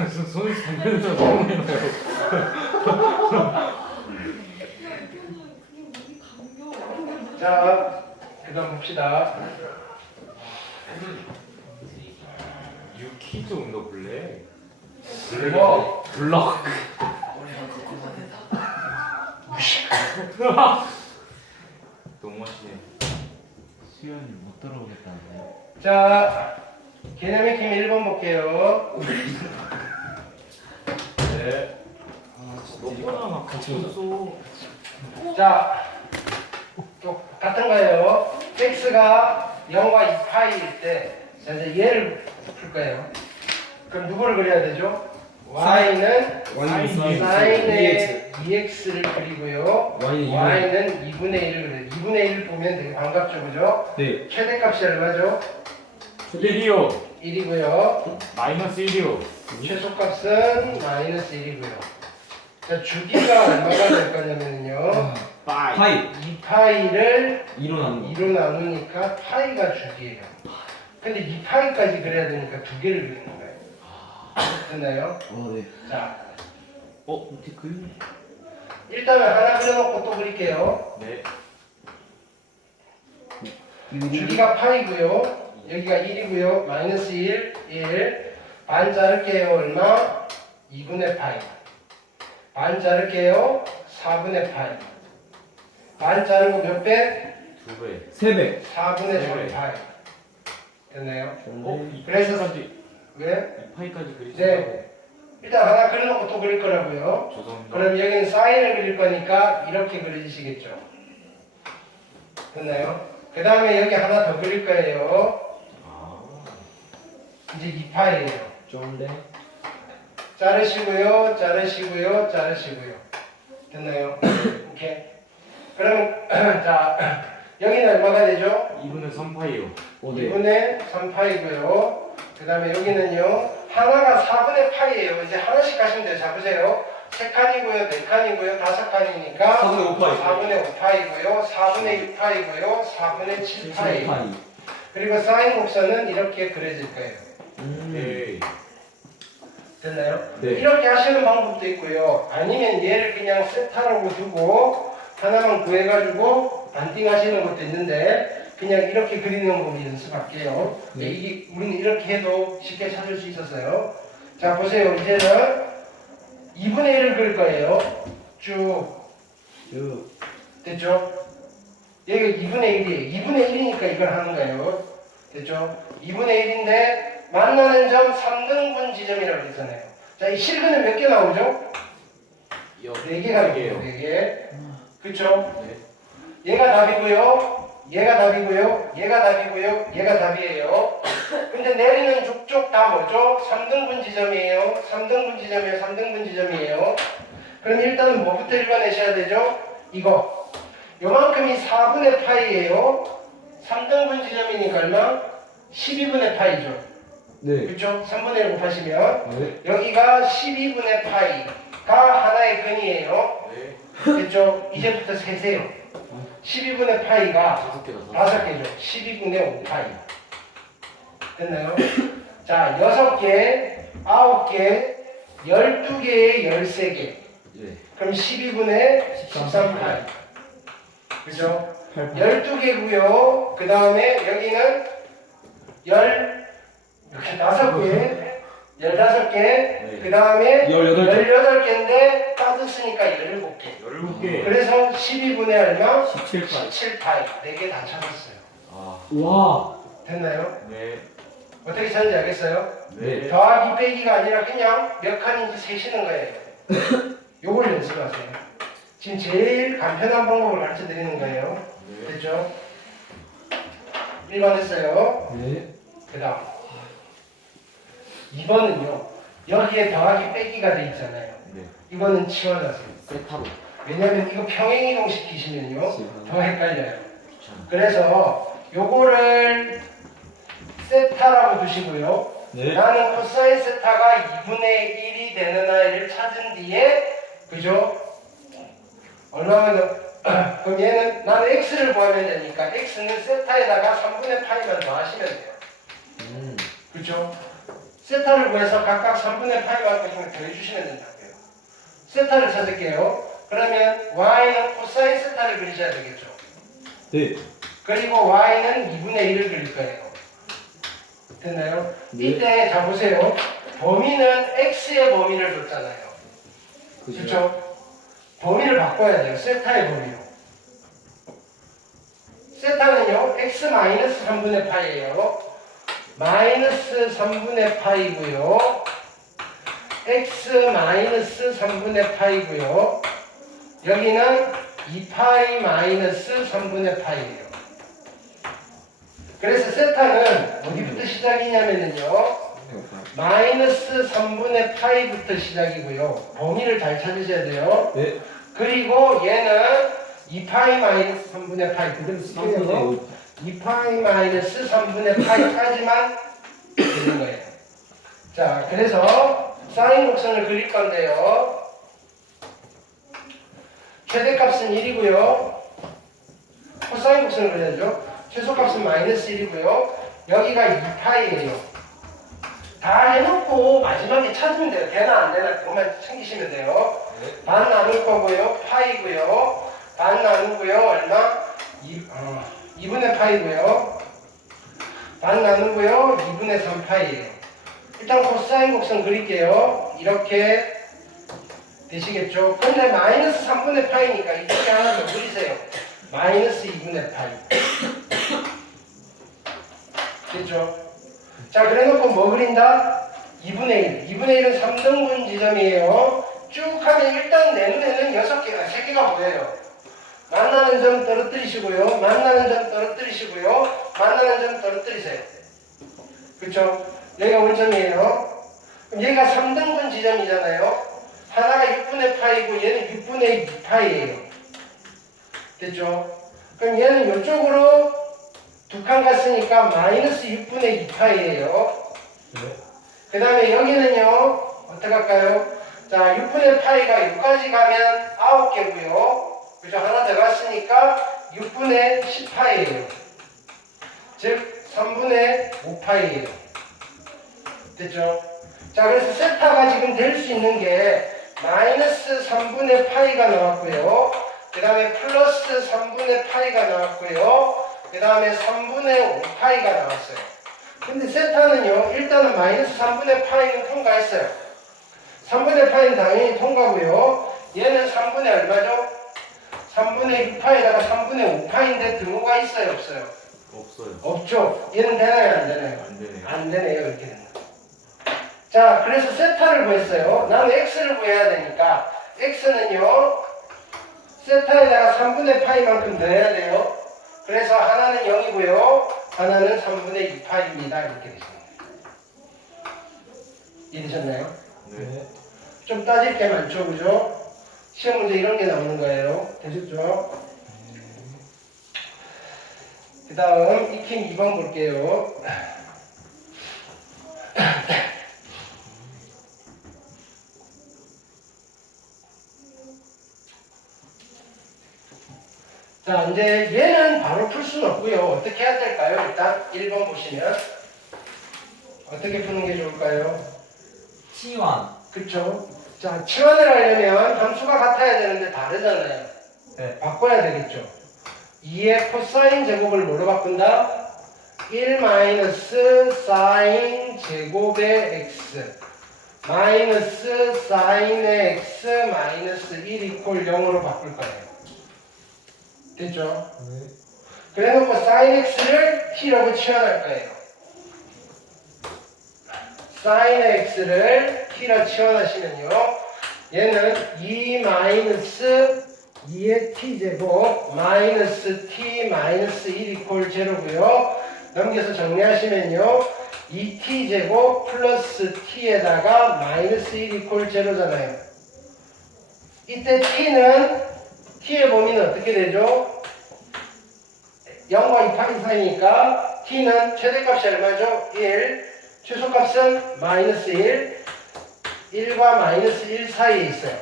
손을 잡면서 넘어가요. 자, 그다음 봅시다. 유키즈 온더 블랙. 뭐? 블럭. 너무 멋지네. 수현이 못 들어오겠다는데. 자, 개념 익힘 1번 볼게요. 네. 너보다 막 같이 웃어. 자, 또 같은 거예요. x가 0과 2파이일 때, 자, 이제 얘를 풀 거예요. 그럼 누구를 그려야 되죠? y는 sin의 2x를 그리고요. y는 2분의 1을 그려요. 2분의 1을 보면 되게 반갑죠, 그죠? 네. 최대값이 얼마죠? 1이요. 1이고요. 마이너스 1이요. 최소값은 마이너스 1이고요. 자, 주기가 얼마가 될 거냐면요. 파이 2파이를 2로 나누는 2로 나누니까 파이가 주기예요. 근데 2파이까지 그려야 되니까 두 개를 그리는 거예요. 됐나요? 네. 자, 어떻게 그림? 일단은 하나 그려놓고 또 그릴게요. 네. 주기가 파이고요. 여기가 1이고요. 마이너스 1, 1. 반 자를게요. 얼마? 2분의 파이. 반 자를게요. 4분의 파이. 반 자르고 몇 배? 2배. 3배 4분의 3 파이. 됐나요? 이 그래서- 파이까지 왜? 이 파이까지 그리시라고. 네. 일단 하나 그려놓고 또 그릴 거라고요. 죄송합니다. 그럼 여기는 사인을 그릴 거니까 이렇게 그려주시겠죠. 됐나요? 그 다음에 여기 하나 더 그릴 거예요. 아. 이제 2파이예요. 좋은데 자르시고요, 자르시고요, 자르시고요. 됐나요? 이렇게. 그럼 자 여기는 얼마가 되죠? 2분의 3파이요. 2분의 3파이고요. 그 다음에 여기는요. 하나가 4분의 파이예요. 이제 하나씩 가시면 돼요. 잡으세요. 3칸이고요, 4칸이고요, 5칸이니까 4분의 5파이 4분의 5파이고요, 4분의 6파이고요, 4분의 7파이. 7파이 그리고 사인 곡선은 이렇게 그려질 거예요. 네. 됐나요? 네. 이렇게 하시는 방법도 있고요. 아니면 얘를 그냥 세타라고 두고 하나만 구해가지고 반띵하시는 것도 있는데 그냥 이렇게 그리는 거 연습할게요. 네. 이게 우리는 이렇게 해도 쉽게 찾을 수 있었어요. 자 보세요. 이제는 2분의 1을 그릴 거예요. 쭉 됐죠? 여기가 2분의 1이에요. 2분의 1이니까 이걸 하는 거예요. 됐죠? 2분의 1인데 만나는 점 3등분 지점이라고 했잖아요. 자, 이 실근은 몇 개 나오죠? 4개가 나오죠. 4개. 그쵸? 네. 얘가 답이고요. 얘가 답이고요. 얘가 답이고요. 얘가 답이에요. 근데 내리는 족족 다 뭐죠? 3등분 지점이에요. 3등분 지점이에요. 3등분 지점이에요. 그럼 일단은 뭐부터 읽어내셔야 되죠? 이거. 요만큼이 4분의 파이예요. 3등분 지점이니까 얼마? 12분의 파이죠. 네. 그쵸? 3분의 1 곱하시면 네. 여기가 12분의 파이가 하나의 근이에요. 네. 됐죠? 이제부터 세세요. 12분의 파이가 5개죠. 12분의 5파이. 됐나요? 자, 6개, 9개, 12개에 13개. 네. 그럼 12분의 13파이. 그죠? 12개고요. 그 다음에 여기는 15개, 15개, 그 다음에 18개인데 따졌으니까 17개. 17개. 그래서 12분의 얼마? 17파이 17파이. 4개 다 찾았어요. 아. 와 됐나요? 네. 어떻게 찾는지 알겠어요? 네. 더하기 빼기가 아니라 그냥 몇 칸인지 세시는 거예요. 요걸 연습하세요. 지금 제일 간편한 방법을 가르쳐 드리는 거예요. 네. 됐죠? 1번 했어요. 네. 그 다음 2번은요. 여기에 더하기 빼기가 돼 있잖아요. 네. 이거는 치워놨어요. 세타로. 왜냐면 이거 평행이동 시키시면요. 더 헷갈려요. 귀찮아. 그래서 요거를 세타라고 두시고요. 네. 나는 코사인 세타가 2분의 1이 되는 아이를 찾은 뒤에 그죠? 얼마면 그럼 얘는 나는 x를 구하면 되니까 x는 세타에다가 3분의 파이만 더하시면 돼요. 그죠? 세타를 구해서 각각 3분의 파이만큼 더해주시면 된다고요. 세타를 찾을게요. 그러면 y는 코사인 세타를 그리셔야 되겠죠. 네. 그리고 y는 2분의 1을 그릴 거예요. 됐나요? 네. 이때 자 보세요. 범위는 x의 범위를 줬잖아요. 그죠. 그렇죠? 범위를 바꿔야 돼요. 세타의 범위로. 세타는요. x 마이너스 3분의 파이예요. 마이너스 3분의 파이고요. x 마이너스 3분의 파이고요. 여기는 2파이 마이너스 3분의 파이예요. 그래서 세타는 어디부터 시작이냐면요. 마이너스 3분의 파이부터 시작이고요. 범위를 잘 찾으셔야 돼요. 네. 그리고 얘는 2파이 마이너스 3분의 파이 그대로 쓸게요. 2파이 마이너스 3분의 파이까지만 되는 거예요. 자, 그래서 사인 곡선을 그릴 건데요. 최대값은 1이고요. 코사인 곡선을 그려야죠. 최소값은 마이너스 1이고요. 여기가 2파이예요. 다 해놓고 마지막에 찾으면 돼요. 되나 안 되나 그것만 챙기시면 돼요. 반 나눌 거고요. 파이고요. 반 나누고요. 얼마? 2분의 파이고요. 반 나누고요. 2분의 3파이예요. 일단 코사인 곡선 그릴게요. 이렇게 되시겠죠? 근데 마이너스 3분의 파이니까 이쪽에 하나 더 그리세요. 마이너스 2분의 파이. 됐죠? 자, 그래 놓고 뭐 그린다? 2분의 1. 2분의 1은 3등분 지점이에요. 쭉 하면 일단 내 눈에는 6개가, 3개가 보여요. 만나는 점 떨어뜨리시고요. 만나는 점 떨어뜨리시고요. 만나는 점 떨어뜨리세요. 그쵸? 여기가 원점이에요. 그럼 여기가 3등분 지점이잖아요. 하나가 6분의 파이고 얘는 6분의 2파이예요. 됐죠? 그럼 얘는 이쪽으로 두 칸 갔으니까 마이너스 6분의 2파이예요. 그 다음에 여기는요. 어떻게 할까요? 자, 6분의 파이가 여기까지 가면 9개고요. 그죠? 하나 더 갔으니까 6분의 10파이예요. 즉 3분의 5파이예요. 됐죠? 자, 그래서 세타가 지금 될 수 있는 게 마이너스 3분의 파이가 나왔고요. 그 다음에 플러스 3분의 파이가 나왔고요. 그 다음에 3분의 5파이가 나왔어요. 근데 세타는요, 일단은 마이너스 3분의 파이는 통과했어요. 3분의 파이는 당연히 통과고요. 얘는 3분의 얼마죠? 3분의 6파이에다가 3분의 5파이인데 등호가 있어요, 없어요? 없어요. 없죠. 얘는 되나요, 안 되나요? 안 되네요. 안 되네요, 이렇게 된다. 자, 그래서 세타를 구했어요. 나는 x를 구해야 되니까 x는요, 세타에다가 3분의 파이만큼 넣어야 돼요. 그래서 하나는 0이고요. 하나는 3분의 2파이입니다. 이렇게 되십니다. 이해되셨나요? 네. 좀 따질 게 많죠, 그죠? 시험 문제 이런 게 나오는 거예요. 되셨죠? 그 다음 익힘 2번 볼게요. 자, 이제 얘는 바로 풀 수는 없고요. 어떻게 해야 될까요? 일단 1번 보시면 어떻게 푸는 게 좋을까요? 치환. 그쵸? 자, 치환을 하려면 함수가 같아야 되는데 다르잖아요. 네. 바꿔야 되겠죠. 2의 코사인 제곱을 뭐로 바꾼다? 1 마이너스 사인 제곱의 x 마이너스 사인의 x 마이너스 1 이퀄 0으로 바꿀 거예요. 됐죠? 그래 놓고 사인 x를 t라고 치환할 거예요. 사인 x를 t라 치환하시면요. 얘는 2 마이너스 2의 t제곱 마이너스 t 마이너스 1 이퀄 제로고요. 넘겨서 정리하시면요. 2t제곱 플러스 t에다가 마이너스 1 이퀄 제로잖아요. 이때 t의 범위는 어떻게 되죠? 0과 2파이 사이니까 t는 최대값이 얼마죠? 1. 최소값은 마이너스 1. 1과 마이너스 1 사이에 있어요.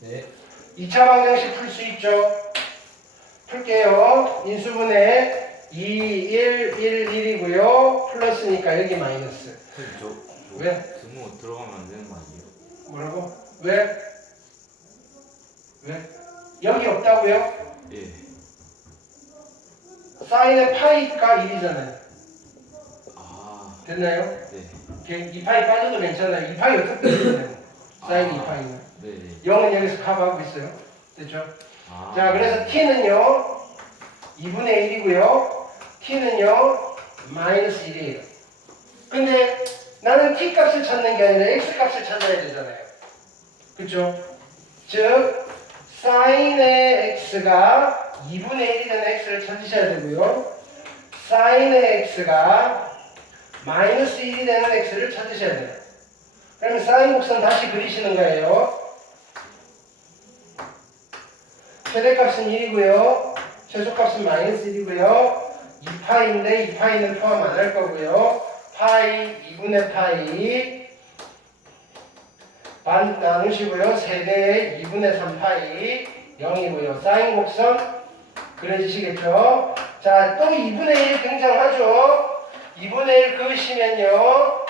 네. 2차 방정식 풀 수 있죠? 풀게요. 인수분해 2, 1, 1, 1이고요. 플러스니까 여기 마이너스. 선생님, 왜? 등호 들어가면 안 되는 거 아니에요? 뭐라고? 왜? 왜? 여기 없다고요? 예. 사인의 파이가 1이잖아요. 아, 됐나요? 네. 2파이 빠져도 괜찮아요. 2파이 어떻게 되나요? 사인 2파이는. 네, 네. 0은 여기서 커버하고 있어요. 됐죠? 아, 자, 그래서 t는요, 2분의 1이고요. t는요, 마이너스 1이에요. 근데 나는 t 값을 찾는 게 아니라 x 값을 찾아야 되잖아요. 그쵸? 즉, 사인의 x가 2분의 1이 되는 x를 찾으셔야 되고요. 사인의 x가 마이너스 1이 되는 x를 찾으셔야 돼요. 그러면 사인 곡선 다시 그리시는 거예요. 최대값은 1이고요. 최소값은 마이너스 1이고요. 2파이인데 2파이는 포함 안 할 거고요. 파이 2분의 파이 반 나누시고요. 세배의 2분의 3파이 0이고요. 사인 곡선 그려지시겠죠? 자, 또 2분의 1 등장하죠? 2분의 1 그으시면요.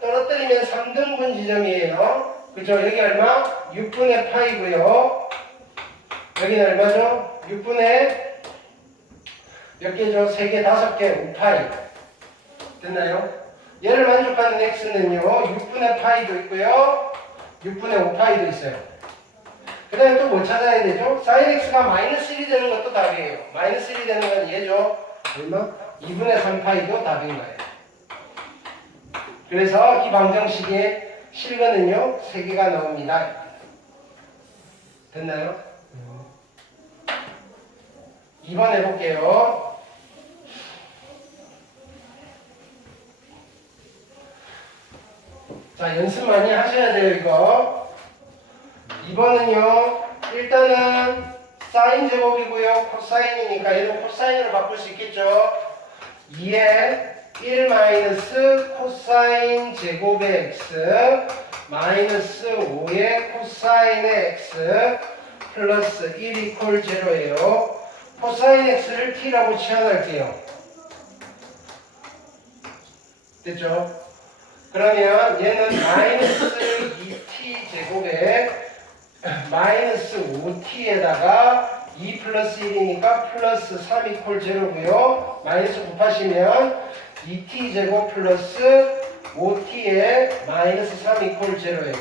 떨어뜨리면 3등분 지점이에요. 그죠? 여기 얼마? 6분의 파이고요. 여기는 얼마죠? 6분의 몇 개죠? 3개, 5개, 5파이. 됐나요? 얘를 만족하는 x는요. 6분의 파이도 있고요. 6분의 5파이도 있어요. 그 다음에 또 뭐 찾아야 되죠? sin x가 마이너스 1이 되는 것도 답이에요. 마이너스 1이 되는 건 얘죠. 얼마? 2분의 3파이도 답인 거예요. 그래서 이 방정식의 실근은요. 3개가 나옵니다. 됐나요? 2번 해볼게요. 자, 연습 많이 하셔야 돼요, 이거. 2번은요, 일단은 사인 제곱이고요, 코사인이니까 얘도 코사인으로 바꿀 수 있겠죠. 2에 1 마이너스 코사인 제곱의 x 마이너스 5의 코사인의 x 플러스 1 이퀄 제로예요. 코사인 x를 t라고 치환할게요. 됐죠? 그러면 얘는 마이너스 2t 제곱에 마이너스 5t에다가 2 플러스 1이니까 플러스 3 이퀄 제로고요. 마이너스 곱하시면 2t 제곱 플러스 5t에 마이너스 3 이퀄 제로예요.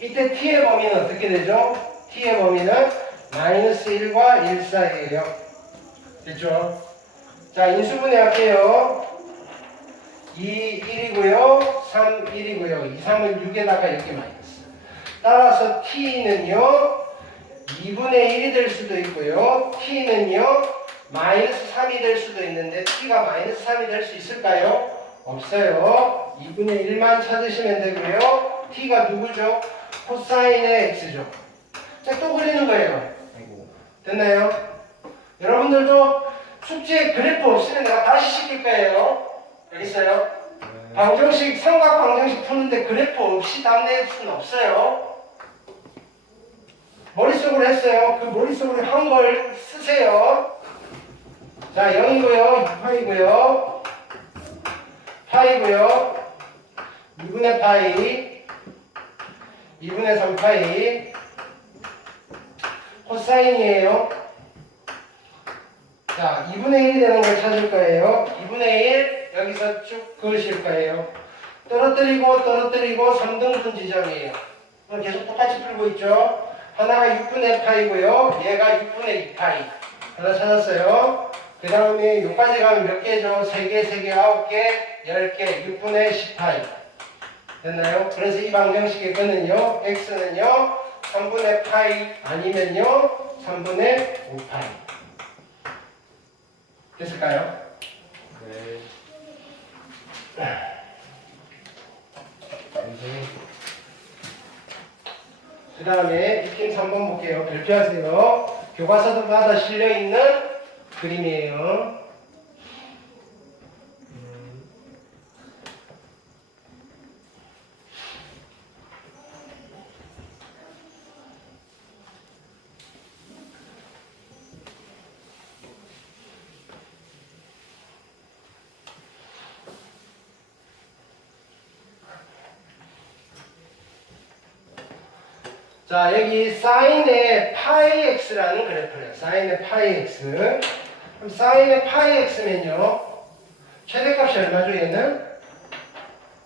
이때 t의 범위는 어떻게 되죠? t의 범위는 마이너스 1과 1 사이에요. 됐죠? 자, 인수분해 할게요. 2, 1이고요. 3, 1이고요. 2, 3은 6에다가 이렇게 마이너스. 따라서 t는요. 2분의 1이 될 수도 있고요. t는요. 마이너스 3이 될 수도 있는데 t가 마이너스 3이 될 수 있을까요? 없어요. 2분의 1만 찾으시면 되고요. t가 누구죠? 코사인의 x죠. 자, 또 그리는 거예요. 됐나요? 여러분들도 숙제에 그래프 없으면 내가 다시 시킬 거예요. 알겠어요? 방정식, 삼각 방정식 푸는데 그래프 없이 답 낼 수는 없어요. 머릿속으로 했어요. 그 머릿속으로 한 걸 쓰세요. 자, 0이고요. 6파이고요. 파이고요. 2분의 파이. 2분의 3파이. 코사인이에요. 자, 2분의 1이 되는 걸 찾을 거예요. 2분의 1 여기서 쭉 그으실 거예요. 떨어뜨리고 떨어뜨리고 3등분 지점이에요. 그럼 계속 똑같이 풀고 있죠. 하나가 6분의 파이고요. 얘가 6분의 2파이. 하나 찾았어요. 그 다음에 여기까지 가면 몇 개죠? 3개, 3개, 9개, 10개, 6분의 10파이. 됐나요? 그래서 이 방정식의 근은요. x는요. 3분의 파이 아니면요. 3분의 5파이. 됐을까요? 네. 그 다음에 익힘 3번 볼게요. 별표하세요. 교과서마다 실려있는 그림이에요. 자, 여기 사인의 파이 x라는 그래프예요. 사인의 파이 x. 그럼 사인의 파이 x면요. 최대값이 얼마죠, 얘는?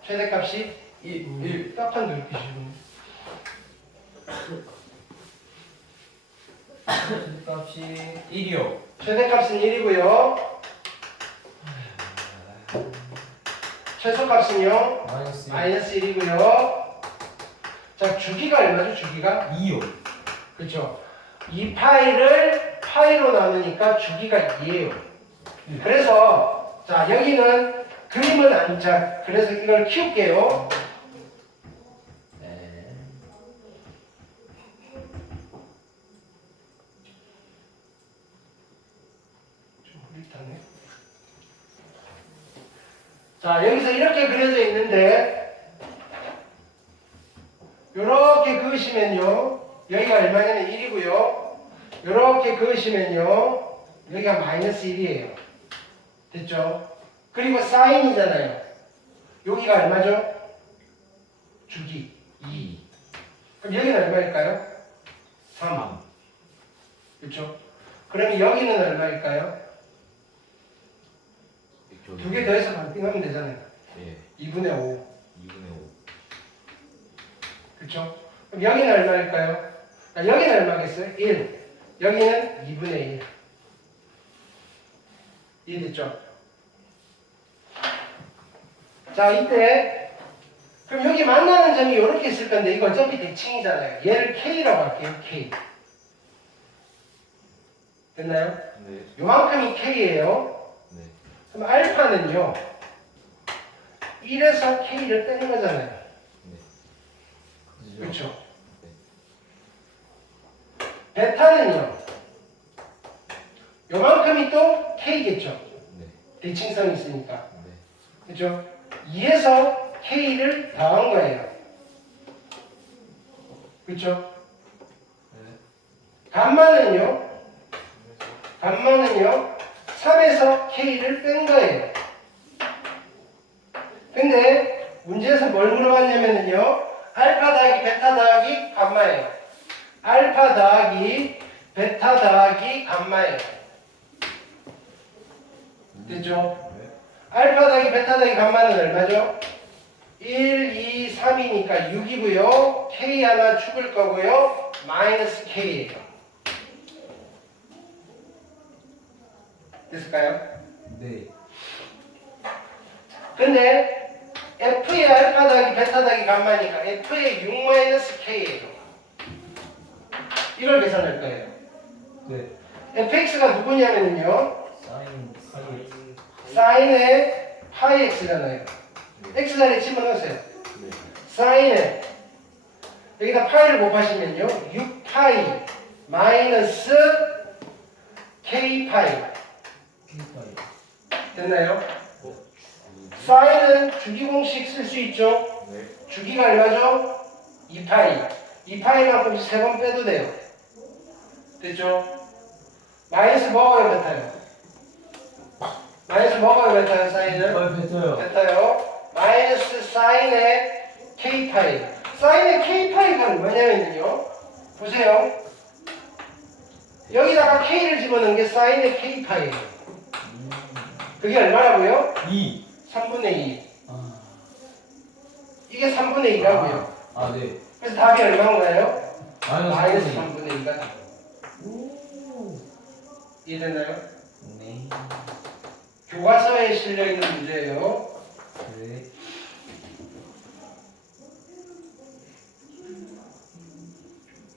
최대값이 1. 딱한 넓히시고. 값이 1이요. 최대값은 1이고요. 최소값은요? 마이너스 1. 마이너스 1이고요. 자, 주기가 얼마죠? 주기가? 2요. 그렇죠. 이 파이를 파이로 나누니까 주기가 2예요. 그래서 자, 여기는 그림은 안 자. 그래서 이걸 키울게요. 네. 좀 흐릿하네. 자, 여기서 이렇게 그려져 있는데 요렇게 그으시면요. 여기가 얼마냐면 1이고요. 요렇게 그으시면요. 여기가 마이너스 1이에요. 됐죠? 그리고 사인이잖아요. 여기가 얼마죠? 주기 2. 그럼 여기는 얼마일까요? 3. 그렇죠? 그럼 여기는 얼마일까요? 두 개 더해서 반띵하면 되잖아요. 예. 2분의 5. 2분의 5. 그렇죠? 그럼 여기는 얼마일까요? 자, 여기는 얼마겠어요? 1. 여기는 2분의 1. 이해됐죠? 자, 이때 그럼 여기 만나는 점이 이렇게 있을 건데 이거 어차피 대칭이잖아요. 얘를 K라고 할게요. K. 됐나요? 네. 요만큼이 K예요. 네. 그럼 알파는요. 1에서 K를 빼는 거잖아요. 네. 그렇죠? 베타는요. 요만큼이 또 K겠죠? 네. 대칭성이 있으니까. 네. 그렇죠? 2에서 K를 더한 거예요. 그렇죠? 네. 감마는요. 감마는요. 3에서 K를 뺀 거예요. 근데 문제에서 뭘 물어봤냐면요. 알파 더하기 베타 더하기 감마예요. 알파 더하기 베타 더하기 감마예요. 됐죠? 네. 알파 더하기 베타 더하기 감마는 얼마죠? 1, 2, 3이니까 6이고요. K 하나 죽을 거고요. 마이너스 K예요. 됐을까요? 네. 근데 F의 알파 더하기 베타 더하기 감마니까 F의 6 마이너스 K예요. 이걸 계산할 거예요. 네. fx가 누구냐면요. 사인 사인의 파이 x잖아요. x 자리에 집어넣으세요. 네. 사인의 여기다 파이를 곱하시면요. 6파이 마이너스 k파이 K파이. 됐나요? 사인은 주기 공식 쓸 수 있죠. 네. 주기가 얼마죠? 2파이. 2파이만큼 3번 빼도 돼요. 됐죠? 마이너스 뭐가요, 베타요? 마이너스 뭐가요, 베타요, 사인은? 뱉어요. 베타요. 마이너스 사인의 k파이. 사인의 k파이가 뭐냐면요. 보세요. 여기다가 k를 집어넣은 게 사인의 k파이예요. 그게 얼마라고요? 2. 3분의 2. 아. 이게 3분의 2라고요. 아, 네. 그래서 답이 얼마인가요? 마이너스 마이너스 3분의 2가 답. 오. 이해됐나요? 네. 교과서에 실려있는 문제예요. 네.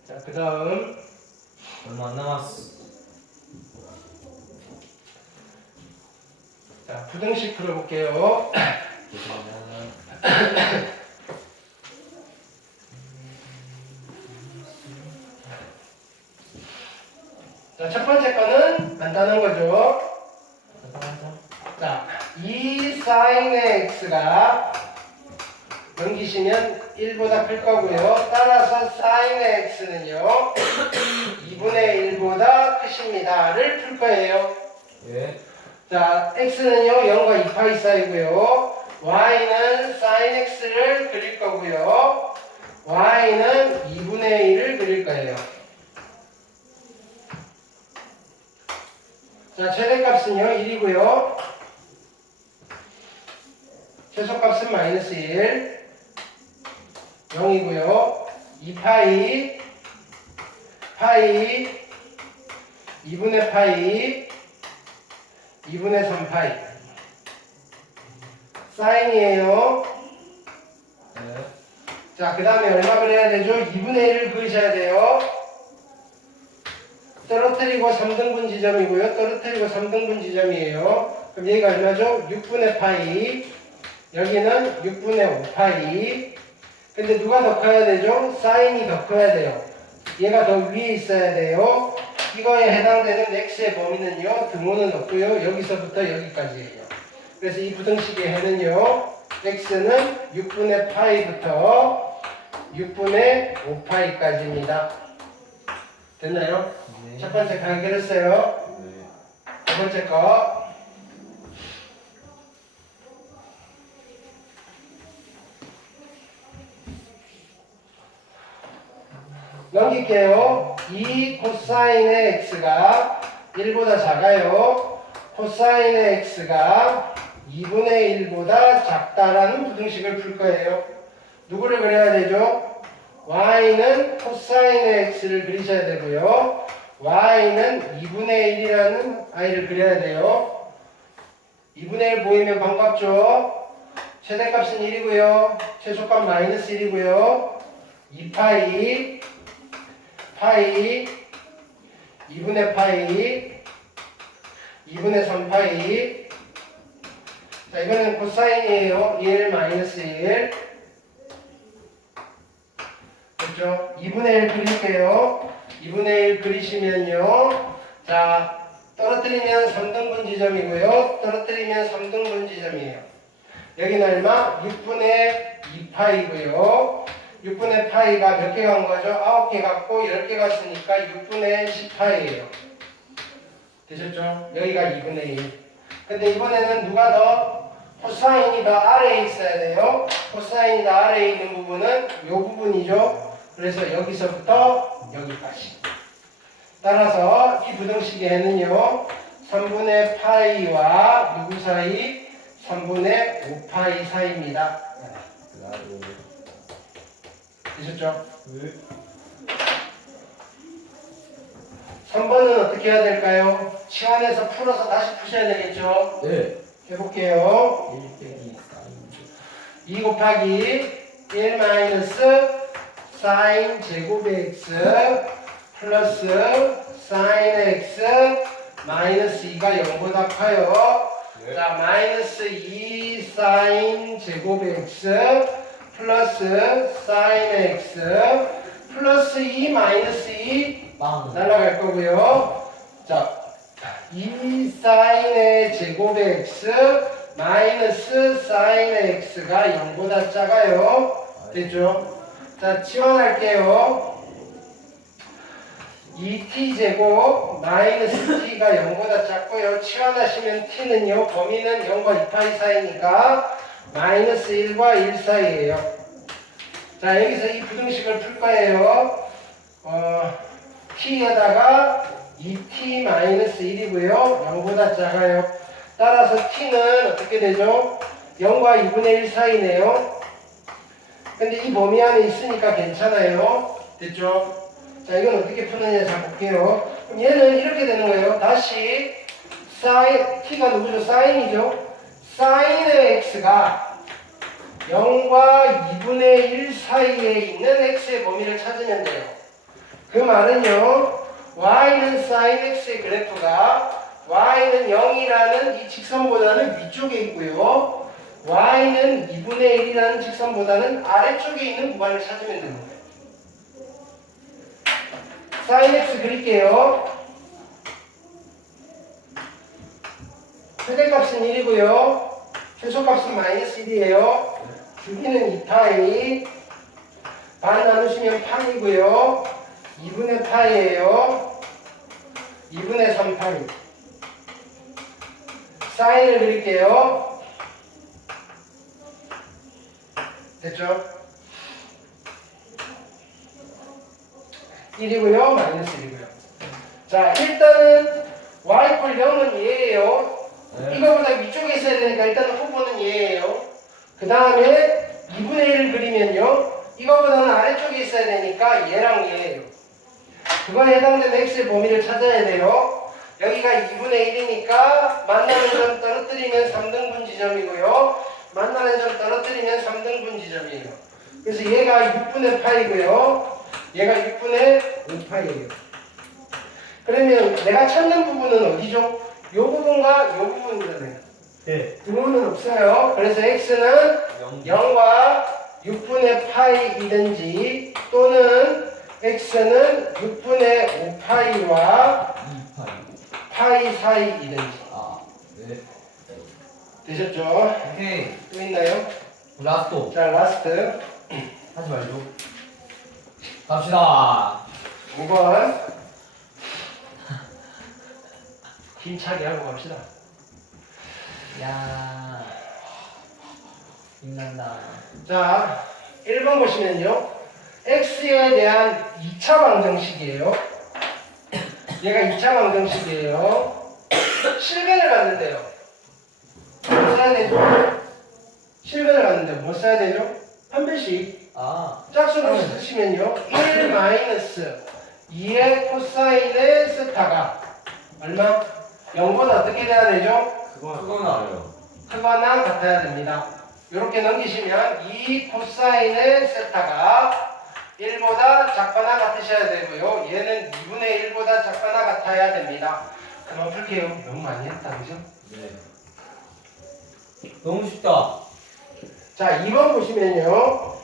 자, 그 다음 얼마 안 남았어. 자, 부등식 풀어볼게요. 죄송합니다. 자, 첫 번째 거는 간단한 거죠. 죄송합니다. 자, 2 사인의 x가 넘기시면 1보다 클 거고요. 따라서 사인의 x는요 2분의 1보다 크십니다를 풀 거예요. 예. 자, x는요 0과 2파이 사이고요. y는 sin x를 그릴 거고요. y는 2분의 1을 그릴 거예요. 자, 최대값은요 1이고요. 최소값은 마이너스 1, 0이고요. 2파이, 파이, 2분의 파이, 2분의 3파이. 사인이에요. 네. 자, 그 다음에 얼마 그려야 되죠? 2분의 1을 그리셔야 돼요. 떨어뜨리고 3등분 지점이고요. 떨어뜨리고 3등분 지점이에요. 그럼 여기가 얼마죠? 6분의 파이. 여기는 6분의 5파이. 근데 누가 더 커야 되죠? 사인이 더 커야 돼요. 얘가 더 위에 있어야 돼요. 이거에 해당되는 x의 범위는요. 등호는 없고요. 여기서부터 여기까지예요. 그래서 이 부등식의 해는요. x는 6분의 파이부터 6분의 5파이까지입니다. 됐나요? 네. 첫 번째 거 해결했어요. 네. 두 번째 거. 넘길게요. 2 코사인의 x가 1보다 작아요. 코사인의 x가 2분의 1보다 작다라는 부등식을 풀 거예요. 누구를 그려야 되죠? y는 코사인의 x를 그리셔야 되고요. y는 2분의 1이라는 아이를 그려야 돼요. 2분의 1 보이면 반갑죠? 최대값은 1이고요. 최소값 마이너스 1이고요. 2파이, 파이, 2분의 파이, 2분의 3파이. 자, 이거는 코사인이에요. 1 마이너스 1. 그렇죠? 2분의 1 그릴게요. 2분의 1 그리시면요. 자, 떨어뜨리면 3등분 지점이고요. 떨어뜨리면 3등분 지점이에요. 여기는 얼마? 6분의 2파이고요. 6분의 파이가 몇 개 간 거죠? 9개 갔고 10개 갔으니까 6분의 10파이예요. 되셨죠? 여기가 2분의 1. 근데 이번에는 누가 더? 코사인이 더 아래에 있어야 돼요. 코사인이 더 아래에 있는 부분은 이 부분이죠. 그래서 여기서부터 여기까지. 따라서 이 부등식의 해는요. 3분의 파이와 누구 사이? 3분의 5파이 사이입니다. 되셨죠? 네. 3번은 어떻게 해야 될까요? 치환해서 풀어서 다시 푸셔야 되겠죠? 네. 해볼게요. 1 빼기 2 곱하기 1 마이너스 사인 제곱의 x 플러스 사인 x 마이너스 2가 0보다 커요. 네. 자, 마이너스 2 사인 제곱의 x 플러스 사인 x 플러스 2 마이너스 2 빵. 날아갈 거고요. 자, 2 사인의 제곱의 x 마이너스 사인의 x가 0보다 작아요. 됐죠? 자, 치환할게요. 2t 제곱 마이너스 t가 0보다 작고요. 치환하시면 t는요. 범위는 0과 2파이 사이니까 마이너스 1과 1 사이예요. 자, 여기서 이 부등식을 풀 거예요. t에다가 2t 마이너스 1이고요. 0보다 작아요. 따라서 t는 어떻게 되죠? 0과 2분의 1 사이네요. 근데 이 범위 안에 있으니까 괜찮아요. 됐죠? 자, 이건 어떻게 푸느냐 잘 볼게요. 그럼 얘는 이렇게 되는 거예요. 다시 사인, t가 누구죠? 사인이죠? 사인의 x가 0과 2분의 1 사이에 있는 x의 범위를 찾으면 돼요. 그 말은요. y는 sin x의 그래프가 y는 0이라는 이 직선보다는 위쪽에 있고요. y는 2분의 1이라는 직선보다는 아래쪽에 있는 구간을 찾으면 되는 거예요. sin x 그릴게요. 최대값은 1이고요. 최소값은 마이너스 1이에요. 주기는 2파이. 반 나누시면 8이고요. 2분의 파이예요. 2분의 3파이. 사인을 그릴게요. 됐죠? 1이고요. 마이너스 1이고요. 자, 일단은 y 꼴 0은 얘예요. 네. 이거보다 위쪽에 있어야 되니까 일단은 후보는 얘예요. 그 다음에 2분의 1을 그리면요. 이거보다는 아래쪽에 있어야 되니까 얘랑 얘예요. 그거에 해당되는 x의 범위를 찾아야 돼요. 여기가 2분의 1이니까 만나는 점 떨어뜨리면 3등분 지점이고요. 만나는 점 떨어뜨리면 3등분 지점이에요. 그래서 얘가 6분의 파이고요. 얘가 6분의 5파이예요. 그러면 내가 찾는 부분은 어디죠? 요 부분과 요 부분이잖아요. 네. 두 부분은 없어요. 그래서 x는 0과 6분의 파이이든지 또는 x는 6분의 5파이와 2파이. 파이 사이이든지. 아, 네. 되셨죠? 오케이. 또 있나요? 라스트. 자, 라스트 하지 말죠. 갑시다. 5번 힘차게 하고 갑시다. 야. 힘난다. 자, 1번 보시면요. x에 대한 2차 방정식이에요. 얘가 2차 방정식이에요. 실근을 갖는데요. 뭐 써야 되죠? 실근을 갖는데 뭐 써야 되죠? 한 배씩 아. 짝수로 쓰시면요. 1 마이너스 2의 코사인의 세타가 얼마? 0보다 어떻게 돼야 되죠? 그거나. 알아요. 크거나 같아야 됩니다. 이렇게 넘기시면 2 코사인의 세타가 1보다 작거나 같으셔야 되고요. 얘는 2분의 1보다 작거나 같아야 됩니다. 그만 풀게요. 너무 많이 했다, 그죠? 네. 너무 쉽다. 자, 2번 보시면요.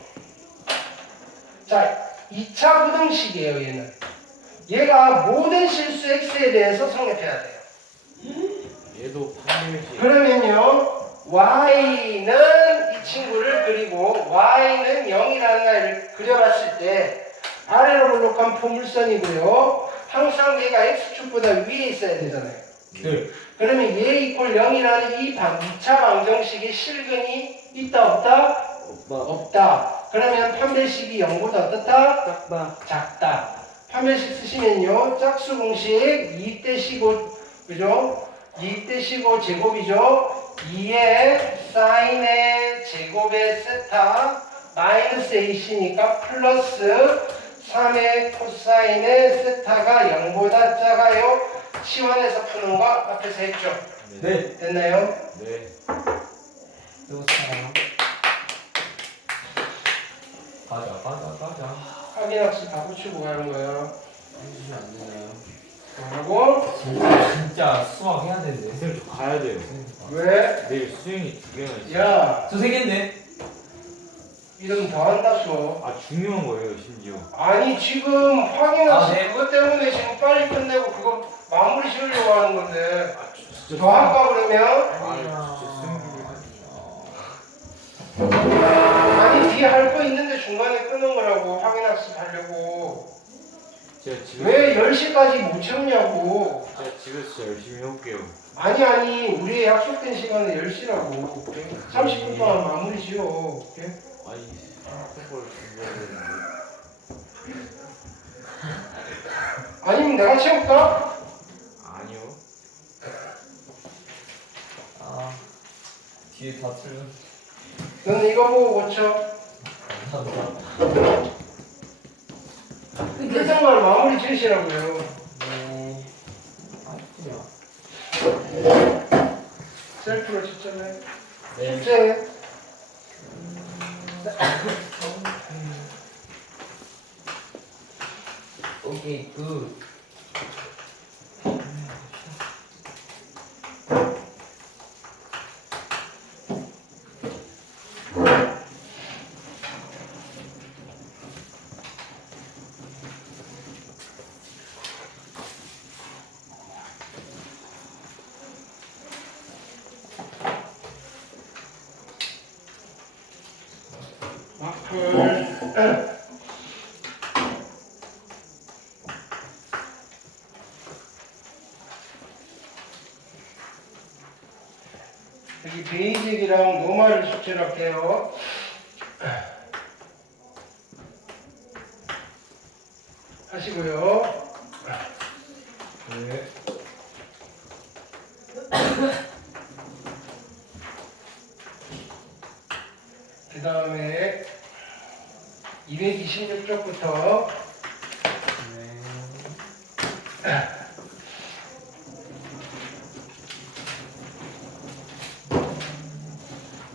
자, 2차 부등식이에요, 얘는. 얘가 모든 실수 x에 대해서 성립해야 돼요. 얘도 판별식. 그러면요. y는 이 친구를 그리고 y는 0이라는 아이를 그려봤을 때 아래로 볼록한 포물선이고요. 항상 얘가 x축보다 위에 있어야 되잖아요. 네. 그러면 얘 이퀄 0이라는 이 2차 방정식의 실근이 있다 없다? 없다. 그러면 판별식이 0보다 어떻다? 작다. 작다. 판별식 쓰시면요. 짝수 공식 2대 15 그죠? 2대 15 제곱이죠. 2의 사인의 제곱의 세타 마이너스 ac니까 플러스 3의 코사인의 세타가 0보다 작아요. 치환해서 푸는 거 앞에서 했죠. 네. 됐나요? 네. 배웠어요. 가자. 확인학습 다 붙이고 가는 거예요. 해주시면 안 되나요? 그리고 진짜 수학 해야 되는데. 선생님 저 가야 돼요. 왜? 내일 수행이 2개나 있어요. 야, 저 세 개인데. 이름 더 한다 써. 아 중요한 거예요 심지어. 아니 지금 확인학습 아, 네. 그것 때문에 지금 빨리 끝내고 그거 마무리 지으려고 하는 건데 아 진짜. 더 할까 그러면? 아 진짜 수행 아니 뒤에 할 거 있는데 중간에 끄는 거라고 확인학습 하려고 제가 집에 왜 10시까지 못 채우냐고. 제가 집에서 진짜 열심히 해볼게요. 아니 우리의 약속된 시간은 10시라고 30분 동안 마무리 지어. 오케이? 아니 걸 준비해야 되는데. 아니면 내가 채울까? 아니요. 아. 뒤에 다 틀려. 너는 이거 보고 고쳐. 감사합니다. 일정만 마무리 지으시라고요. 네. 아쉽구나. 셀프로 채점해. 네. 숙제. 오케이, 굿. 와플. 여기 베이직이랑 노말을 숙제로 할게요. 하시고요. 네. 그 다음에 226쪽부터 네.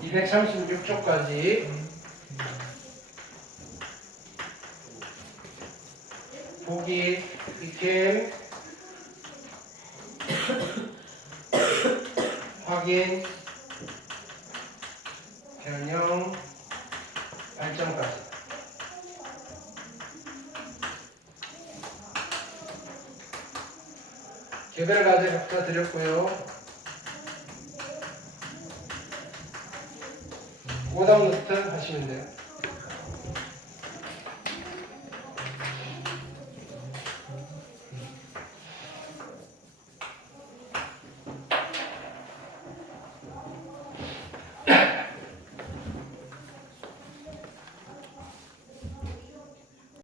236쪽까지 보기, 익힘, 확인, 변형, 발전까지. 개별 과제 각자 드렸고요. 오답 노트 하시면 돼요.